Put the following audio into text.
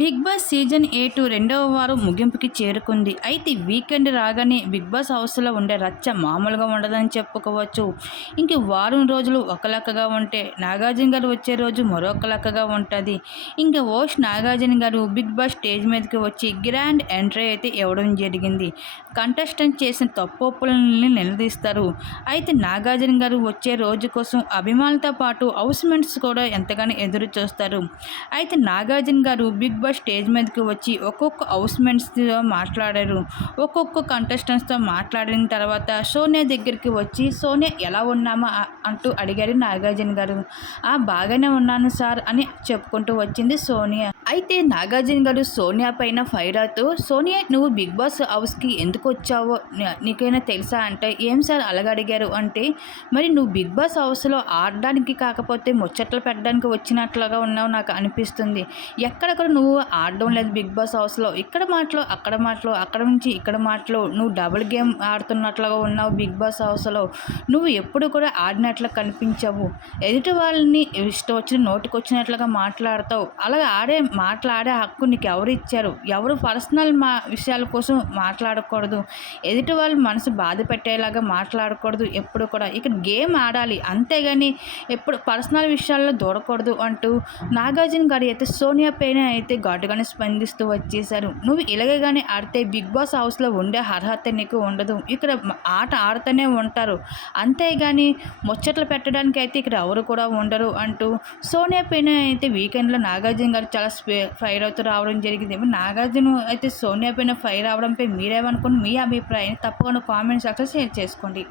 Big Boss season ఏ two రెండవ వారం ముగింపుకి చేరుకుంది. అయితే వీకెండ్ రాగానే బిగ్ బాస్ హౌస్లో ఉండే రచ్చ మామూలుగా ఉండదని చెప్పుకోవచ్చు. ఇంక వారం రోజులు ఒక లెక్కగా ఉంటే నాగార్జున గారు వచ్చే రోజు మరొక లెక్కగా ఉంటుంది. ఇంకా ఓష్ నాగార్జున గారు బిగ్ బాస్ స్టేజ్ మీదకి వచ్చి గ్రాండ్ ఎంట్రీ అయితే ఇవ్వడం జరిగింది. కంటెస్టెంట్ చేసిన తప్పొప్పులని నిలదీస్తారు. అయితే నాగార్జున గారు వచ్చే రోజు కోసం అభిమానులతో పాటు హౌస్మెంట్స్ కూడా ఎంతగానో ఎదురు చూస్తారు అయితే నాగార్జున గారు బిగ్ బాస్ స్టేజ్ మీదకి వచ్చి ఒక్కొక్క హౌస్మెంట్స్తో మాట్లాడారు. ఒక్కొక్క కంటెస్టెంట్స్తో మాట్లాడిన తర్వాత సోనియా దగ్గరికి వచ్చి సోనియా ఎలా ఉన్నామా? అంటూ అడిగారు నాగార్జున గారు. ఆ బాగానే ఉన్నాను సార్ అని చెప్పుకుంటూ వచ్చింది సోనియా. అయితే నాగార్జున గారు సోనియా పైన ఫైర్ అవుతూ సోనియా నువ్వు బిగ్ బాస్ హౌస్కి ఎందుకు వచ్చావో నీకైనా తెలుసా అంటే ఏం సార్? అలాగ అడిగారు. అంటే మరి నువ్వు బిగ్ బాస్ హౌస్లో ఆడడానికి కాకపోతే ముచ్చట్లు పెట్టడానికి వచ్చినట్లుగా ఉన్నావు నాకు అనిపిస్తుంది. ఎక్కడెక్కడ నువ్వు నువ్వు ఆడడం లేదు బిగ్ బాస్ హౌస్లో. ఇక్కడ మాటలు అక్కడ మాటలు అక్కడ నుంచి ఇక్కడ మాటలు నువ్వు డబుల్ గేమ్ ఆడుతున్నట్లుగా ఉన్నావు బిగ్ బాస్ హౌస్లో. నువ్వు ఎప్పుడు కూడా ఆడినట్లు కనిపించవు. ఎదుటి వాళ్ళని ఇష్టం వచ్చిన నోటికి వచ్చినట్లుగా మాట్లాడతావు. అలాగే ఆడే మాట్లాడే హక్కు నీకు ఎవరు ఇచ్చారు? ఎవరు పర్సనల్ మా విషయాల కోసం మాట్లాడకూడదు. ఎదుటి వాళ్ళు మనసు బాధ పెట్టేలాగా మాట్లాడకూడదు ఎప్పుడు కూడా. ఇక్కడ గేమ్ ఆడాలి. అంతేగాని ఎప్పుడు పర్సనల్ విషయాల్లో దూరకూడదు అంటూ నాగార్జున గారు అయితే సోనియా పైన అయితే ఘాటుగానే స్పందిస్తూ వచ్చేశారు. నువ్వు ఇలాగే కానీ ఆడితే బిగ్ బాస్ హౌస్లో ఉండే అర్హత నీకు ఉండదు. ఇక్కడ ఆట ఆడుతూనే ఉంటారు. అంతేగాని ముచ్చట్లు పెట్టడానికి అయితే ఇక్కడ ఎవరు కూడా ఉండరు అంటూ సోనియా పైన అయితే వీకెండ్లో నాగార్జున గారు చాలా స్పే ఫైర్ అవుతూ రావడం జరిగింది. నాగార్జున అయితే సోనియా పైన ఫైర్ అవడంపై మీరేమనుకుని మీ అభిప్రాయాన్ని తప్పకుండా కామెంట్ సెక్షన్ షేర్ చేసుకోండి.